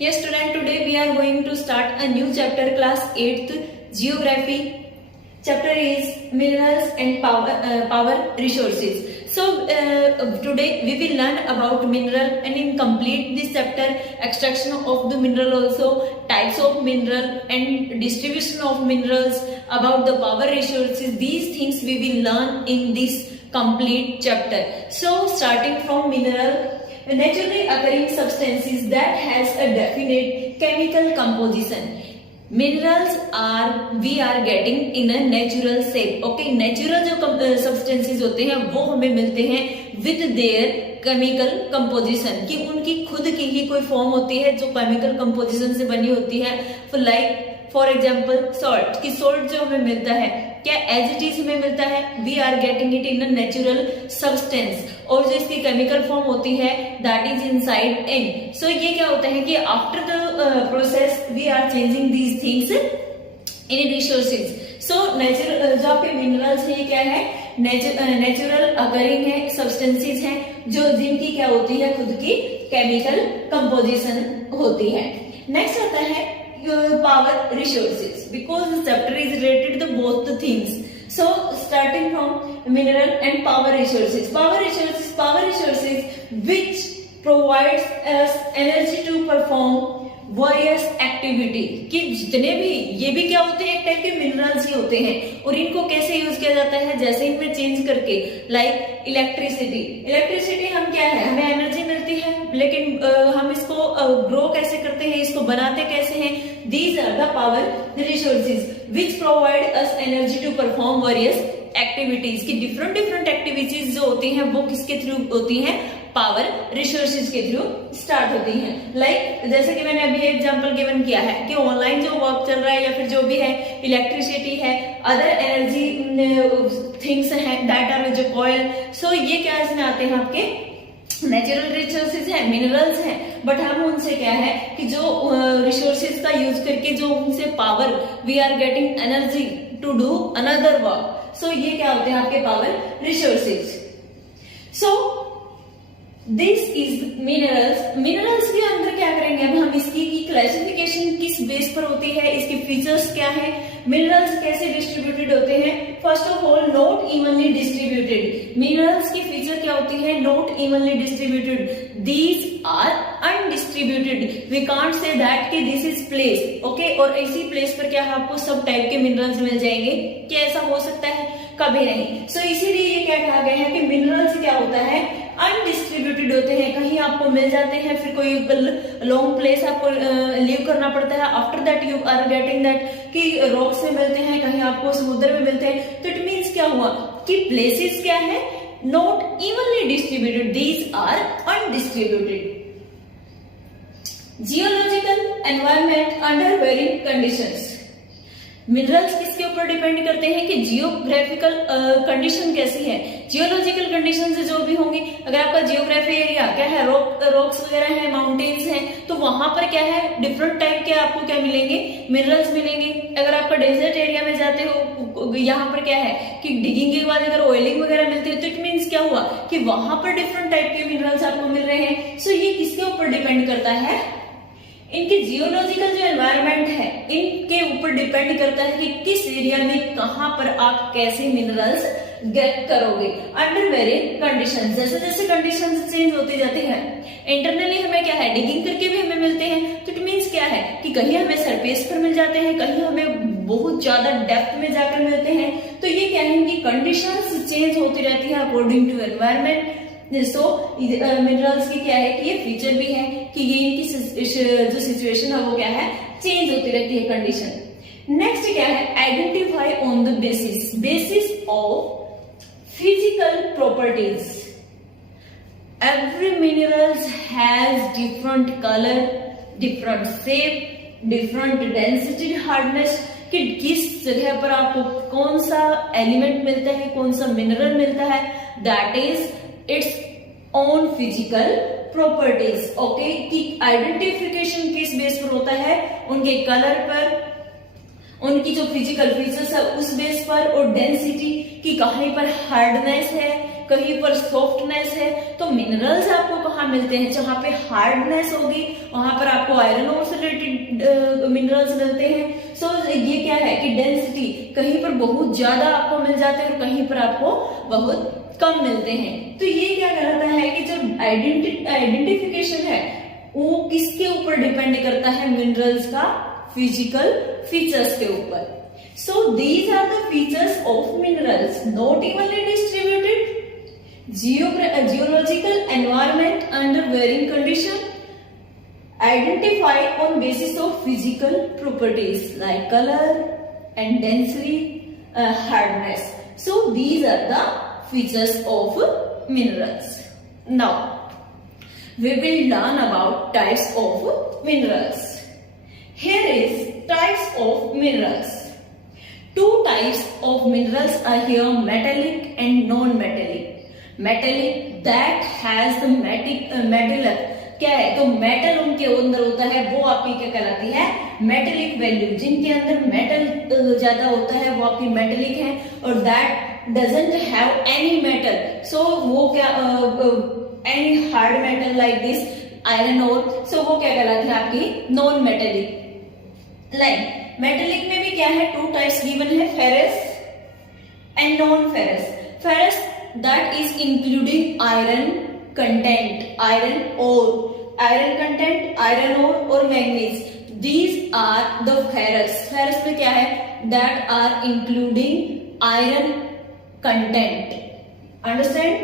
Yes, student, today we are going to start a new chapter, class 8th Geography. Chapter is Minerals and Power Resources. So today we will learn about mineral, and in complete this chapter, extraction of the mineral also, types of mineral and distribution of minerals, about the power resources. These things we will learn in this complete chapter. So starting from mineral, naturally occurring substances that has a definite chemical composition. Minerals we are getting in a natural shape. Okay, natural जो substances होते हैं वो हमें मिलते हैं with their chemical composition, कि उनकी खुद की ही कोई फॉर्म होती है जो केमिकल कंपोजिशन से बनी होती है. फॉर एग्जाम्पल सॉल्ट, कि सॉल्ट जो हमें मिलता है क्या एज इट इज हमें मिलता है, we are getting it in a natural substance, और जो इसकी केमिकल फॉर्म होती है that is inside in. So ये क्या होता है कि after the process we are changing these things in resources. So natural जो आपके मिनरल्स है ये क्या है, नेचुरल अकरिंग है, सब्सटेंसेज हैं जो जिनकी क्या होती है खुद की केमिकल कंपोजिशन होती है. नेक्स्ट आता है power resources, because the chapter is related to both the things. So starting from mineral and power resources. Power resources which provides us energy to perform various activity. कि जितने भी ये भी क्या होते हैं, एक टाइप के मिनरल्स ही होते हैं, और इनको कैसे यूज किया जाता है, जैसे इनमें चेंज करके, लाइक इलेक्ट्रिसिटी हम क्या है, हमें एनर्जी मिलती है, लेकिन हम इसको ग्रो कैसे करते हैं, इसको बनाते कैसे हैं. These are the power resources which provide us energy to perform various activities. की डिफरेंट एक्टिविटीज जो होती हैं वो किसके थ्रू होती हैं, पावर रिसोर्सेज के थ्रू स्टार्ट होती हैं. लाइक जैसे कि मैंने अभी एग्जांपल गिवन किया है कि ऑनलाइन जो वर्क चल रहा है या फिर जो भी है, इलेक्ट्रिसिटी है, अदर एनर्जी थिंग्स हैं, डाटा में जो कॉइल. सो ये क्या इसमें आते हैं, आपके नेचुरल रिसोर्सेज है, मिनरल्स हैं, बट हम उनसे क्या है कि जो रिसोर्सेज का यूज करके जो उनसे power, we are getting energy to do another work. So ये क्या होते हैं आपके power resources. So this is minerals के अंदर क्या करेंगे, अब हम इसकी क्लासिफिकेशन किस बेस पर होती है, इसके फीचर्स क्या है, मिनरल्स कैसे डिस्ट्रीब्यूटेड होते हैं. First of all, not evenly distributed. Minerals की फीचर क्या होती है, not evenly distributed. These are undistributed. We can't say that कि दिस इज प्लेस. ओके, और इसी प्लेस पर क्या आपको सब टाइप के मिनरल्स मिल जाएंगे, क्या ऐसा हो सकता है, कभी नहीं. सो इसीलिए ये क्या कहा गया है कि मिनरल्स क्या होता है, अनडिस्ट्रीब्यूटेड होते हैं. कहीं आपको मिल जाते हैं, फिर कोई लॉन्ग प्लेस आपको लीव करना पड़ता है, after that you are getting that, कि रॉक से मिलते हैं, कहीं आपको समुद्र में मिलते हैं. तो इट मीन्स क्या हुआ कि प्लेसेस क्या है, not evenly distributed, these are undistributed. Geological environment under varying conditions. Minerals किसके ऊपर डिपेंड करते हैं कि जियोग्राफिकल कंडीशन कैसी है. जियोलॉजिकल कंडीशन से जो भी होंगी, अगर आपका जियोग्राफी एरिया क्या है, रॉक्स वगैरह है, माउंटेन्स हैं, तो वहां पर क्या है, डिफरेंट टाइप के आपको क्या मिलेंगे, मिनरल्स मिलेंगे. अगर आपका डेजर्ट एरिया में जाते हो, यहाँ पर क्या है कि डिगिंग के बाद अगर ऑयलिंग वगैरह मिलती है, तो इट मीन्स क्या हुआ कि वहां पर डिफरेंट टाइप के मिनरल्स आपको मिल रहे हैं. सो ये किसके ऊपर डिपेंड करता है, इनके जियोलॉजिकल जो एनवायरनमेंट है इनके ऊपर डिपेंड करता है कि किस एरिया में कहां पर आप कैसे मिनरल्स गेट करोगे अंडर वेरियस कंडीशंस. जैसे जैसे कंडीशंस चेंज होती जाती है, इंटरनली हमें क्या है, डिगिंग करके भी हमें मिलते हैं. तो इट मीन्स क्या है कि कहीं हमें सरफेस पर मिल जाते हैं, कहीं हमें बहुत ज्यादा डेप्थ में जाकर मिलते हैं. तो ये क्या है कि कंडीशंस चेंज होती रहती है according to environment. So minerals की क्या है कि ये फीचर भी है कि ये इनकी जो सिचुएशन है वो क्या है, चेंज होती रहती है कंडीशन. नेक्स्ट क्या है, identify on the basis of physical properties. Every minerals has different colour, different shape, different density, hardness, कि किस जगह पर आपको कौन सा एलिमेंट मिलता है, कौन सा मिनरल मिलता है, that is its own physical properties. Okay, कि आइडेंटिफिकेशन किस बेस पर होता है, उनके कलर पर, उनकी जो फिजिकल फीचर्स है उस बेस पर, और डेंसिटी की कहीं पर हार्डनेस है कहीं पर सॉफ्टनेस है। तो मिनरल्स आपको कहाँ मिलते हैं, जहाँ पे हार्डनेस होगी वहां पर आपको आयरन और से रिलेटेड मिनरल्स मिलते हैं। सो ये क्या है कि डेंसिटी, कहीं पर बहुत ज्यादा आपको मिल जाते हैं और कहीं पर आपको बहुत कम मिलते हैं। तो ये क्या कहता है कि जो आइडेंटिफिकेशन है वो किसके ऊपर डिपेंड करता है, मिनरल्स का फिजिकल फीचर्स के ऊपर। So these are the features of minerals, not evenly distributed, geological environment under varying condition, identified on basis of physical properties like color and density, hardness. So these are the features of minerals. Now we will learn about types of minerals. Here is types of minerals. Two types of minerals are here, metallic and non-metallic. Metallic that has the metal क्या है, तो metal उनके अंदर होता है, वो आपकी क्या कहलाती है, मेटेलिक वैल्यू। जिनके अंदर मेटल ज्यादा होता है वो आपकी मेटेलिक है, और that doesn't have any metal, so वो क्या any hard metal like this iron और, सो वो क्या कहलाती है आपकी नॉन मेटेलिक लाइक। मेटेलिक में भी क्या है, टू टाइप्स गिवन है, ferrous and non ferrous. Ferrous that is including iron content, iron content, iron और manganese, these are the ferrous. Ferrous में क्या है, that are including iron content, understand.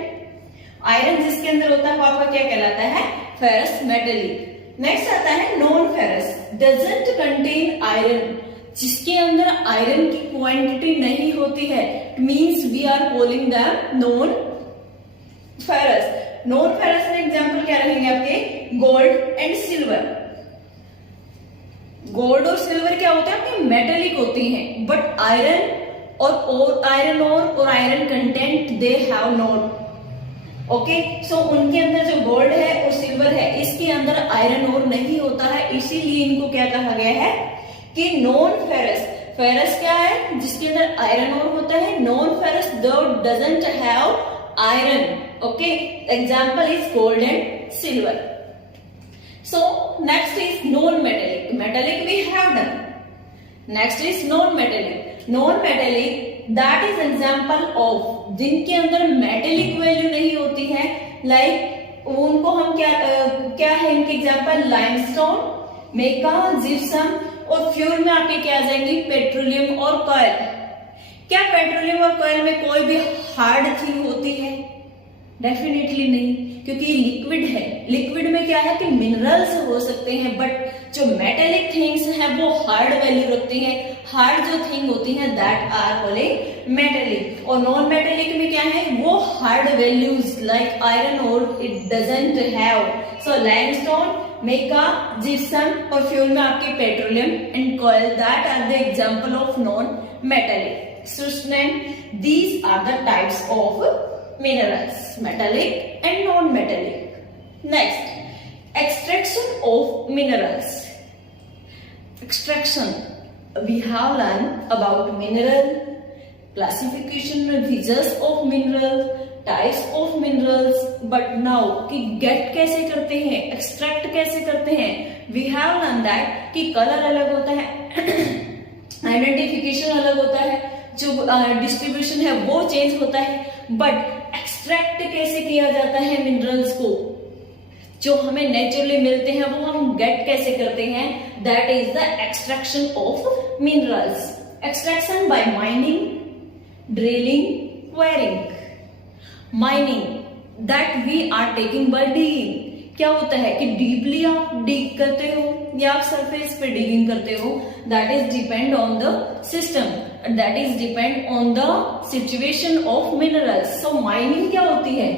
Iron जिसके अंदर होता है वो आपका क्या कहलाता है, फेरस मेटेलिक। नेक्स्ट आता है non ferrous, doesn't contain iron, जिसके अंदर आयरन की क्वांटिटी नहीं होती है, means we are calling them non ferrous. Non ferrous में एग्जांपल क्या रहेंगे आपके, गोल्ड एंड सिल्वर। गोल्ड और सिल्वर क्या होते हैं आपके, मेटेलिक होते हैं, बट आयरन और iron content they have not. Okay, so उनके अंदर जो गोल्ड है और सिल्वर है, इसके अंदर आयरन और नहीं होता है, इसीलिए इनको क्या कहा गया है कि नॉन फेरस। फेरस क्या है, जिसके अंदर आयरन और होता है, non ferrous doesn't have iron. Okay, example is gold and silver. So next is non metallic. Metallic we have done, next is non metallic. Non metallic that is example of, जिनके अंदर metallic value नहीं होती है, like उनको हम क्या है इनके एग्जाम्पल, लाइमस्टोन, मेका, जिप्सम, और फ्यूल में आपके क्या आ जाएंगे, पेट्रोलियम और कॉयल। क्या पेट्रोलियम और कॉयल में कोई भी हार्ड थिंग होती है, डेफिनेटली नहीं, क्योंकि लिक्विड है। लिक्विड में क्या है कि मिनरल्स हो सकते हैं, बट जो मेटेलिक थिंग्स हैं वो हार्ड वैल्यू रखती हैं। हार्ड जो थिंग होती है दैट आर कॉल्ड मेटेलिक। और नॉन मेटेलिक में क्या है, वो हार्ड वैल्यूज लाइक आयरन और it doesn't have. So limestone, mica, gypsum, और फ्यूल में आपके petroleum and coal, that are the example of non metallic. So student, these are the types of minerals, metallic and non-metallic. Next, extraction of minerals. Extraction, we have learned about mineral, classification, features of mineral, types of minerals, but now कि get कैसे करते हैं, extract कैसे करते हैं, we have learned that कि color अलग होता है, identification अलग होता है, जो डिस्ट्रीब्यूशन है वो चेंज होता है, बट एक्सट्रैक्ट कैसे किया जाता है मिनरल्स को, जो हमें नेचुरली मिलते हैं वो हम गेट कैसे करते हैं, that is the extraction of minerals. Extraction by mining, drilling, quarrying. Mining that we are taking by digging. क्या होता है कि डीपली आप डिग करते हो या आप सरफेस पे डिगिंग करते हो, that is depend on the system, that is depend on the situation of minerals. So mining क्या होती है,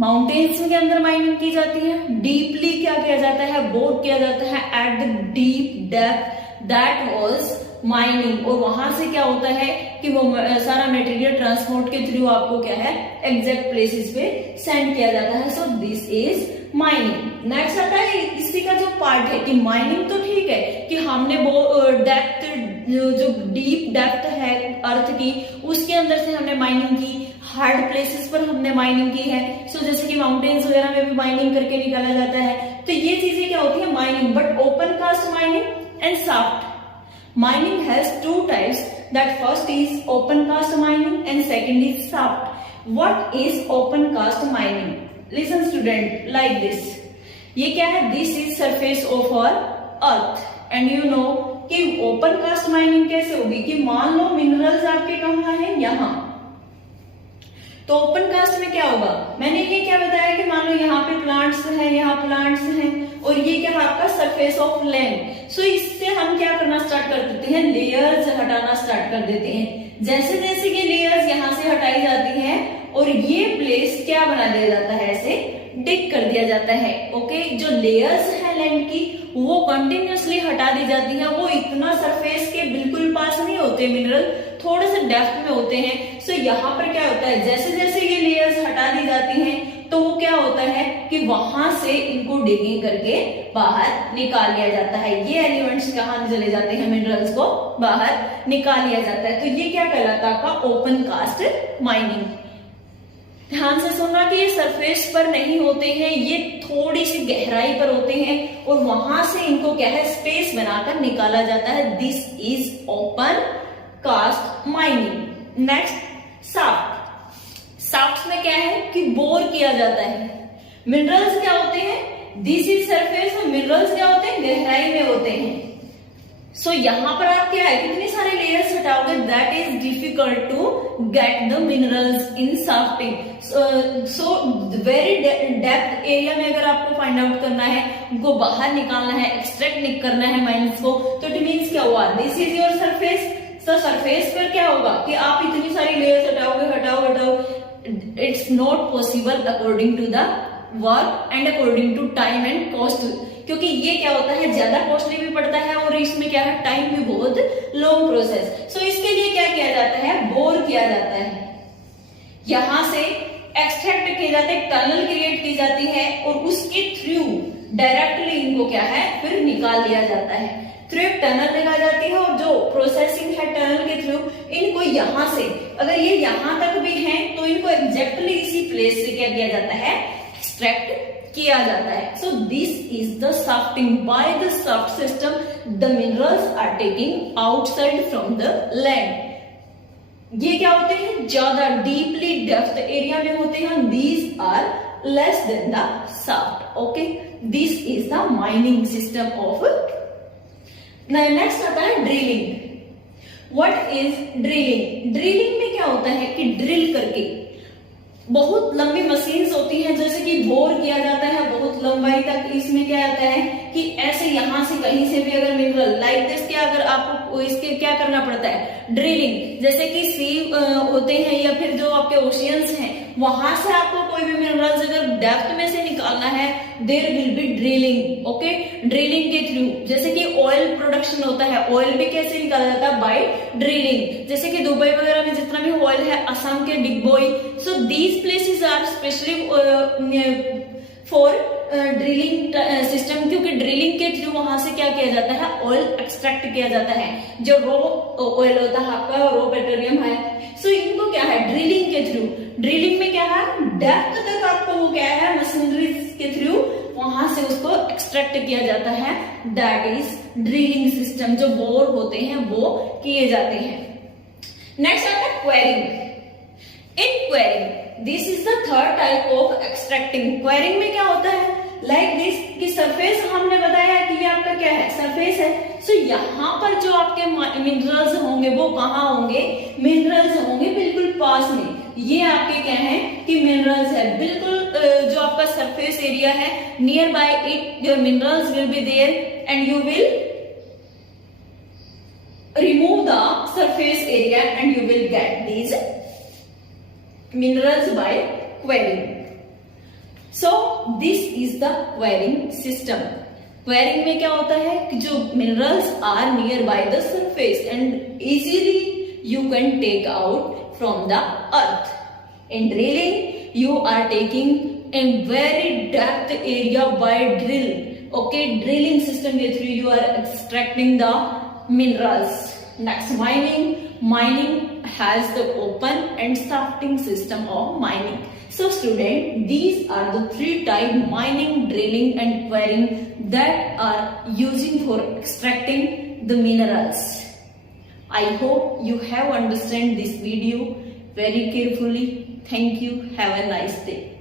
माउंटेन्स के अंदर माइनिंग की जाती है, डीपली क्या किया जाता है, बोर किया जाता है at the deep depth, that was mining. और वहां से क्या होता है कि वो सारा मटेरियल ट्रांसपोर्ट के थ्रू आपको क्या है एग्जैक्ट प्लेसेस पे सेंड किया जाता है। So this is mining. Next आता है इसी का जो पार्ट है कि माइनिंग तो ठीक है कि हमने वो डेप्थ जो डीप डेप्थ है अर्थ की उसके अंदर से हमने माइनिंग की, हार्ड प्लेसेस पर हमने माइनिंग की है। सो जैसे कि माउंटेन्स वगैरह में भी माइनिंग करके निकाला जाता है। तो ये चीजें क्या होती है mining. But open cast mining and shaft mining has two types, that first is open cast mining and second is shaft. What is open cast mining? Listen student, like this, ये क्या है, this is surface of our earth and you know कि open cast mining कैसे होगी कि मान लो minerals आपके कहाँ है, यहाँ, तो ओपन कास्ट में क्या होगा, मैंने ये क्या बताया कि मान लो यहाँ पे प्लांट्स हैं, यहाँ प्लांट्स हैं और ये क्या है आपका सरफेस ऑफ लैंड। सो इससे हम क्या करना स्टार्ट कर देते हैं, लेयर्स हटाना स्टार्ट कर देते हैं। जैसे जैसे ये लेयर्स यहाँ से हटाई जाती हैं और ये प्लेस क्या बना दिया जाता है, ऐसे डिग कर दिया जाता है। ओके, जो लेयर्स है लैंड की वो कंटिन्यूअसली हटा दी जाती है। वो इतना सरफेस के बिल्कुल पास नहीं होते मिनरल, थोड़े से डेप्थ में होते हैं। सो यहाँ पर क्या होता है, जैसे जैसे ये लेयर्स हटा दी जाती हैं तो वो क्या होता है कि वहां से इनको डिगिंग करके बाहर निकाल लिया जाता है। ये एलिमेंट्स कहाँ चले जाते हैं, मिनरल्स को बाहर निकाल लिया जाता है। तो ये क्या कहलाता है आपका ओपन कास्ट माइनिंग। ध्यान से सुनना कि ये सरफेस पर नहीं होते हैं, ये थोड़ी सी गहराई पर होते हैं और वहां से इनको क्या है स्पेस बनाकर निकाला जाता है। This is open cast mining. Next shaft. Shaft में क्या है कि बोर किया जाता है। मिनरल्स क्या होते हैं, दिस इज सरफेस, और मिनरल्स क्या होते हैं गहराई में होते हैं। सो यहाँ पर आप क्या है कितने सारे लेयर्स हटाओगे, that is difficult to get the minerals in shafting. So very depth area में अगर आपको फाइंड आउट करना है, उनको बाहर निकालना है, एक्सट्रैक्ट करना है माइंस को, तो इट मीन्स क्या हुआ, this is your surface. So surface पर क्या होगा कि आप इतनी सारी लेयर्स हटाओगे, हटाओ, it's not possible according to the work and according to time and cost, क्योंकि ये क्या होता है ज्यादा कॉस्टली भी पड़ता है और इसमें क्या है टाइम भी बहुत लॉन्ग प्रोसेस। सो इसके लिए क्या किया जाता है, बोर किया जाता है, यहां से एक्सट्रैक्ट किए जाते हैं, टनल क्रिएट की जाती है और उसके थ्रू डायरेक्टली इनको क्या है फिर निकाल लिया जाता है। थ्रू एक टनल लगा जाती है और जो प्रोसेसिंग है टनल के थ्रू इनको यहां से, अगर ये यहां तक भी हैं तो इनको एग्जैक्टली इसी प्लेस से क्या किया जाता है, एक्सट्रैक्ट किया जाता है। So this is the shafting. By the shaft system the minerals are taking outside from the land. ये क्या होते हैं, ज्यादा डीपली डेप्थ एरिया में होते हैं। These are less than the shaft. Okay, this is the mining system of. Next आता है drilling. What is drilling? Drilling में क्या होता है कि ड्रिल करके बहुत लंबी मशीन्स होती हैं, जैसे कि बोर किया जाता है बहुत लंबाई तक। इसमें क्या आता है कि ऐसे यहां से कहीं से भी अगर मिनरल लाइक दिस, क्या अगर आपको इसके क्या करना पड़ता है, ड्रिलिंग, जैसे कि सी होते हैं या फिर जो आपके ओशियंस हैं, वहां से आपको कोई भी मिनरल्स अगर डेप्थ में से निकालना है, there will be drilling. Okay, drilling के थ्रू, जैसे कि ऑयल प्रोडक्शन होता है, ऑयल भी कैसे निकाला जाता है, बाय ड्रिलिंग। जैसे कि दुबई वगैरह में जितना भी ऑयल है, असम के Digboi, so these places are specially for drilling system, क्योंकि ड्रिलिंग के थ्रू वहां से क्या किया जाता है, ऑयल एक्सट्रैक्ट किया जाता है। जो रॉ ऑयल होता है आपका, रॉ पेट्रोलियम है, सो इनको क्या है ड्रिलिंग के थ्रू, ड्रिलिंग में क्या है डेप्थ तक आपको वो क्या है मशीनरी के थ्रू वहां से उसको एक्सट्रैक्ट किया जाता है। That is drilling system. जो बोर होते हैं वो किए जाते हैं। नेक्स्ट आता है quarrying. In quarrying, this is the third type of extracting. Quarrying में क्या होता है, लाइक दिस कि सरफेस हमने बताया कि ये आपका क्या है, सरफेस है। सो यहाँ पर जो आपके मिनरल्स होंगे वो कहाँ होंगे, मिनरल्स होंगे बिल्कुल पास में। ये आपके क्या है कि मिनरल्स है बिल्कुल जो आपका सरफेस एरिया है, near by it your minerals will be there and you will remove the surface area and you will get these minerals by quarrying. So this is the quarrying system. Quarrying में क्या होता है कि जो minerals are near by the surface and easily you can take out from the earth. In drilling you are taking a very depth area by drill. Okay, drilling system के through you are extracting the minerals. Next, mining has the open and shafting system of mining. So student, these are the three type: mining, drilling and quarrying, that are using for extracting the minerals. I hope you have understand this video very carefully. Thank you. Have a nice day.